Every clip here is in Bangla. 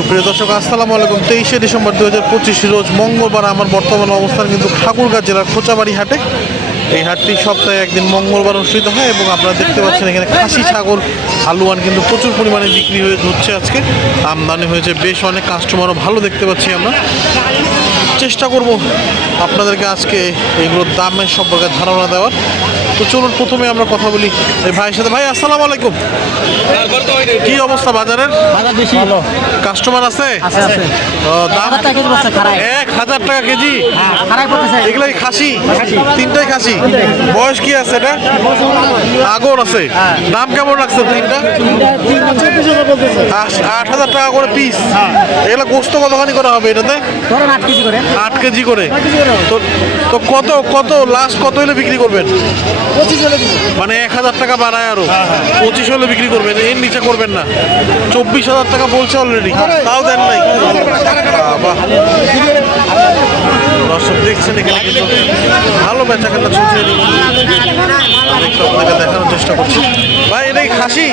সুপ্রিয় দর্শক, আসসালামু আলাইকুম। তেইশে ডিসেম্বর দু হাজার পঁচিশ রোজ মঙ্গলবার আমার বর্তমান অবস্থান কিন্তু ঠাকুরগাঁ জেলার খোঁচাবাড়ি হাটে। এই হাটটি সপ্তাহে একদিন মঙ্গলবার অনুষ্ঠিত হয় এবং আপনারা দেখতে পাচ্ছেন এখানে খাসি, ছাগল আলুয়ান কিন্তু প্রচুর পরিমাণে বিক্রি হয়ে হচ্ছে আজকে। আমদানি হয়েছে বেশ অনেক কাস্টমারও ভালো দেখতে পাচ্ছি আমরা। চেষ্টা করব আপনাদেরকে আজকে এইগুলোর দামের সম্পর্কে ধারণা দেওয়ার। তো চলুন প্রথমে আমরা কথা বলি এই ভাইয়ের সাথে। ভাই আসসালামু আলাইকুম। কি অবস্থা বাজারের? বাজার বেশি। ভালো। কাস্টমার আছে? দাম? এক হাজার টাকা কেজি? করতেছে। এগুলাই খাসি? তিনটাই খাসি? বয়স কি আছে এটা? আগর আছে। দাম কেমন রাখছে তিনটা? আট হাজার টাকা করে পিস এগুলো গোস্ত কতখানি করা হবে এটাতে? আট কেজি করে। আট কেজি করে। তো তো কত কত লাস্ট কত হলে বিক্রি করবেন? মানে এক হাজার টাকা বাড়ায় আরও। পঁচিশ হলে বিক্রি করবেন এর নিচে করবেন না। চব্বিশ হাজার টাকা বলছে অলরেডি তাও দেন নাই। দর্শক দেখছেন এখানে কিন্তু ভালো বেচা কেনা চলছে। একটু আপনাকে দেখানোর চেষ্টা করছি। ভাই এটাই খাসি?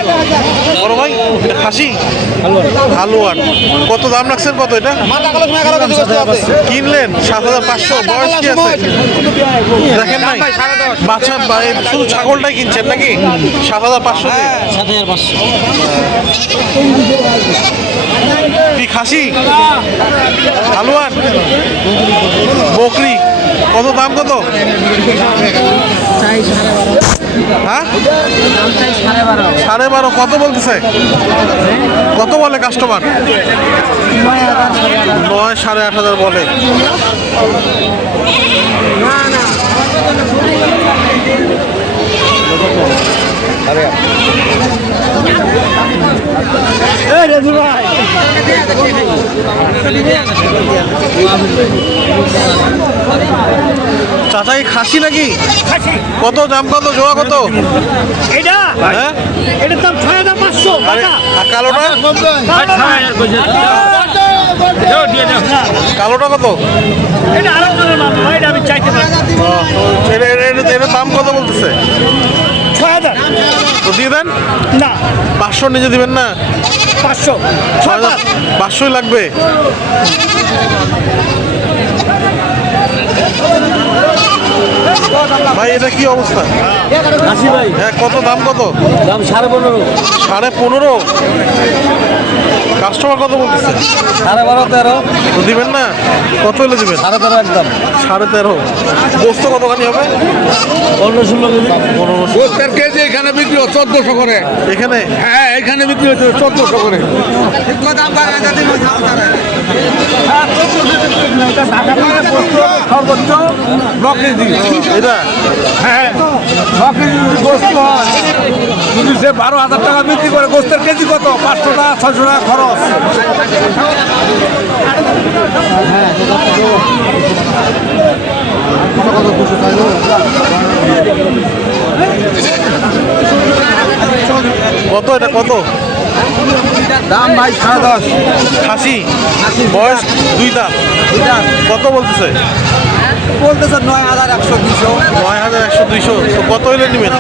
বড় ভাই এটা খাসি? হালুয়ার। কত দাম রাখছেন কত এটা? কিনলেন সাত হাজার পাঁচশো। বয়স কি আছে? দেখেন নাই বাচ্চা বা- শুধু ছাগলটাই কিনছেন নাকি? সাত হাজার পাঁচশো সাত হাজার পাঁচশো। কি খাসি? বকরি? কত দাম কত? হ্যাঁ? সাড়ে বারো। কত বলতেছে? কত বলে কাস্টমার নয় সাড়ে হাজার। নয় সাড়ে আট হাজার বলে। চাচাই খাসি নাকি? কত দাম কত জোয়া কত? এটা? হ্যাঁ? এটার দাম ছয় হাজার পাঁচশো কালোটা? কালোটা কত? এটা দাম কত বলতেছে? ছয় হাজার। তো দিয়ে দেন? না। পাঁচশো নিজে দিবেন না? পাঁচশো। পাঁচশোই লাগবে। ভাই এটা কি অবস্থা? আশি ভাই। হ্যাঁ কত দাম কত? দাম সাড়ে পনেরো। সাড়ে পনেরো? কাস্টমার কত বলতেছে? সাড়ে বারো তেরো। তো দিবেন না? কত হলে দিবেন? সাড়ে তেরো একদম। সাড়ে তেরো। গোস্ত কতখানি হবে? পনেরো ষোলো কেজি। পনেরো গোস্তের কেজি এখানে বিক্রি হচ্ছে চোদ্দশো করে। এখানে? হ্যাঁ এখানে বিক্রি হচ্ছে চোদ্দশো করে। সর্বোচ্চ। ন কেজি এটা? হ্যাঁ। সে বারো হাজার টাকা বিক্রি করে গোস্তের কেজি কত? পাঁচশো টাকা ছয়শো টাকা খরচ। কত এটা? কত? দাম ভাই সাড়ে দশ। খাসি? বয়স? দুই দাঁত কত বলতেছে? বলতেছে নয় হাজার একশো দুশো নয় হাজার একশো দুইশো তো কত হলে নেবেন?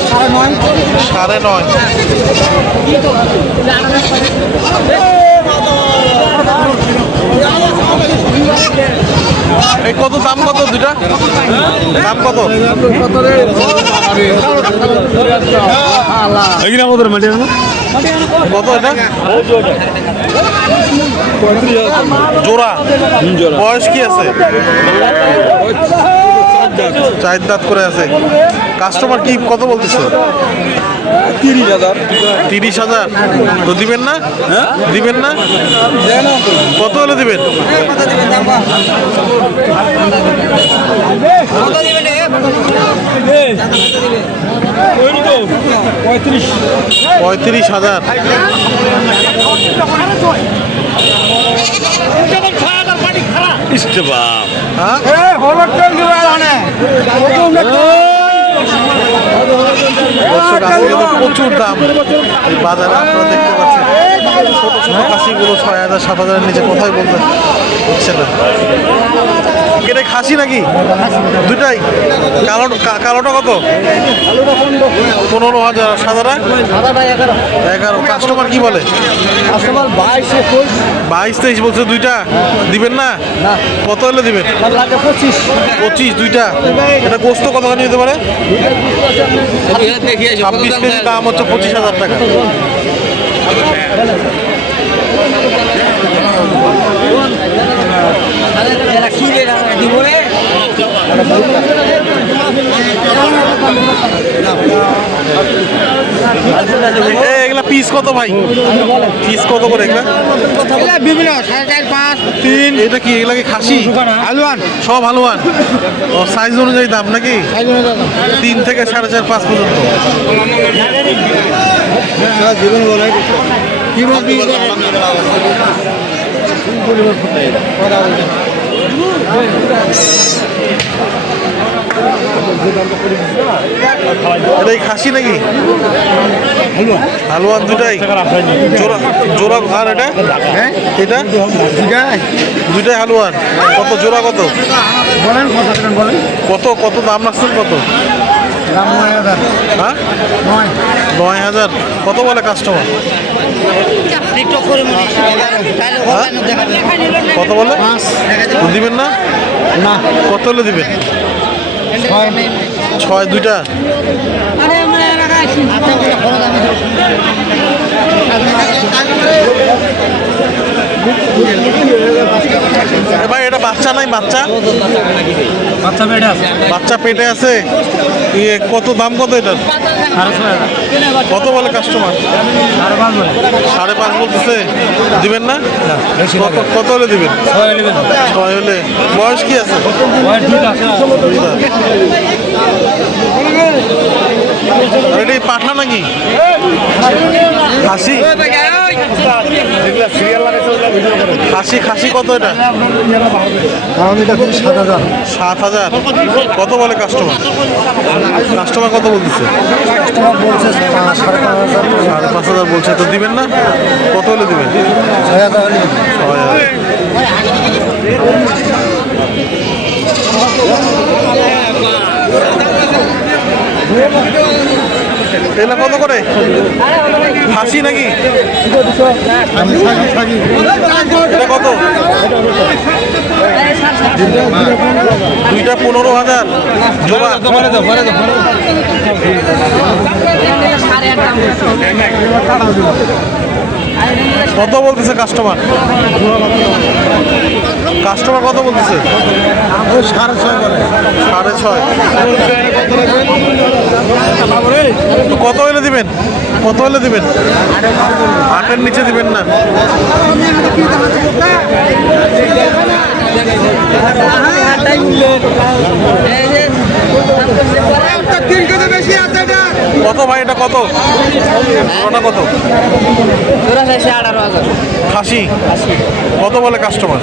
সাড়ে নয়। সাড়ে নয়। এই কত দাম কত দুটা দাম কত? কত এটা? জোড়া? বয়স কি আছে? চার দাঁত করে আছে। কাস্টমার কি কত বলতেছে? তিরিশ হাজার। তিরিশ হাজার? তো দিবেন না? দিবেন না? কত হলে দিবেন? পঁয়ত্রিশ পঁয়ত্রিশ। হাজার। হ্যাঁ? প্রচুর দাম। এই বাজারে আপনারা দেখতে পাচ্ছেন। ছোট ছোট কাশিগুলো ছয় হাজার সাত হাজারের নিচে কোথায় বলতে হচ্ছে না? এটা খাসি নাকি? দুটাই কালো কালোটা কত? পনেরো হাজার। সাদাটা? এগারো। কাস্টমার কি বলে? কাস্টমার বাইশ তেইশ বলছে দুইটা। দিবেন না? না। কত হলে দিবেন? পঁচিশ। পঁচিশ দুইটা। এটা গোস্ত কতখানি হতে পারে? ছাব্বিশ কেজি দাম হচ্ছে পঁচিশ হাজার টাকা এরা কি রে দিব রে এ, এগুলা পিস কত ভাই? পিস কত করে এগুলা? বিভিন্ন সাড়ে চার পাঁচ তিন। এটা কি এগুলা কি খাসি? আলুয়ান। সব হালুয়ান ও সাইজ অনুযায়ী দাম নাকি? তিন থেকে সাড়ে চার পাঁচ পর্যন্ত। কি বলবি? এই খাসি নাকি? হালুয়ান দুটাই। জোড়া জোড়া আর এটা? এটা? দুইটাই হালুয়ান কত জোড়া কত? বলেন কত কত কত দাম রাখছেন কত? নয় হাজার। হ্যাঁ? নয়। হাজার। কত বলে কাস্টমার কত বলে? দিবেন না? না। কত হলে দিবেন? ছয় দুইটা? ভাই বাচ্চা নাই বাচ্চা? বাচ্চা বেড়ে আছে। বাচ্চা পেটে আছে? ইয়ে কত দাম কত এটার? কত বলে কাস্টমার সাড়ে পাঁচ বলে। বলতেছে? দিবেন না? কত হলে দিবেন? ছয় ছয় হলে। বয়স কি আছে? এটা পাঠা নাকি? খাসি? খাসি খাসি কত এটা? সাত হাজার। সাত হাজার কত বলে কাস্টমার কাস্টমার কত বলতেছে? বলছে সাড়ে পাঁচ হাজার বলছে, তো দিবেন না? কত হলে দিবেন? ছয় হাজার ছয় হাজার। কত করে? খাসি নাকি? কত? দুইটা পনেরো হাজার। কত বলতেছে কাস্টমার কাস্টমার কত বলতেছে? সাড়ে ছয় বলে। সাড়ে ছয়। কত হলে দিবেন? কত হলে দিবেন? আটের নিচে দিবেন না। কত ভাই এটা কত? ওটা কত? খাসি? কত বলে কাস্টমার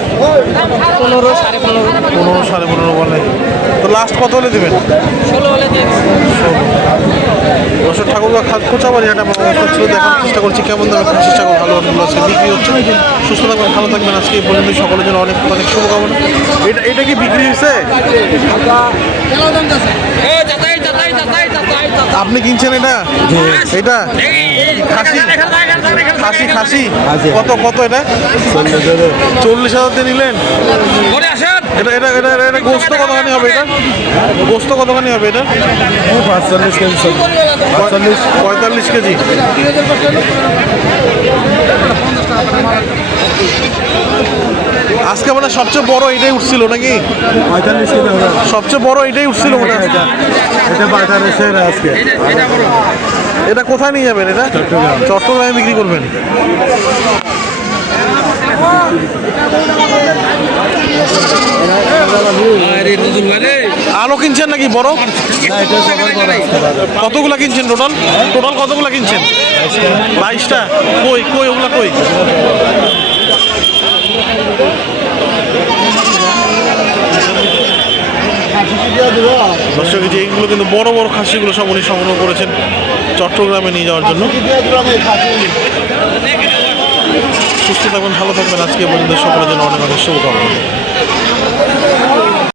পনেরো সাড়ে পনেরো। পনেরো সাড়ে পনেরো বলে। তো লাস্ট কত হলে দেবেন? ষোলো হলে দিয়ে দর্শক ঠাকুরগা কোচাবাড়ি হাটে আমরা অবস্থান ছিল। দেখানোর চেষ্টা করছি কেমন দামে খাসি ছাগল ভালো ভালো আছে বিক্রি হচ্ছে। সুস্থ থাকবেন ভালো থাকবেন। আজকে এই পর্যন্ত সকলের জন্য অনেক অনেক শুভকামনা। এটা এটা কি বিক্রি হয়েছে? আপনি কিনছেন এটা? এটা? খাসি? খাসি খাসি? কত কত এটা? চল্লিশ হাজার। দিয়ে নিলেন? এটা এটা এটা এটা- এটা গোস্ত কতখানি হবে এটা? গোস্ত কতখানি হবে এটা? পাঁচচল্লিশ কেজি পঁয়তাল্লিশ পঁয়তাল্লিশ কেজি। আজকে মানে সবচেয়ে বড় এটাই উঠছিল নাকি? পঁয়তাল্লিশ কেজি সবচেয়ে বড় এটাই উঠছিল মনে হয়। এটা সেরা আজকে। এটা কোথায় নিয়ে যাবেন এটা? চট্টগ্রামে বিক্রি করবেন? আরও কিনছেন নাকি বড়? কতগুলা কিনছেন টোটাল? টোটাল কতগুলা কিনছেন? বাইশটা। কই কই ওগুলা কই? দর্শক যে এইগুলো কিন্তু বড় বড় খাসিগুলো সব উনি সংগ্রহ করেছেন চট্টগ্রামে নিয়ে যাওয়ার জন্য। সুস্থ থাকবেন, ভালো থাকবেন। আজকে পর্যন্ত সকলের জন্য অনেক অনেক শুভকামনা।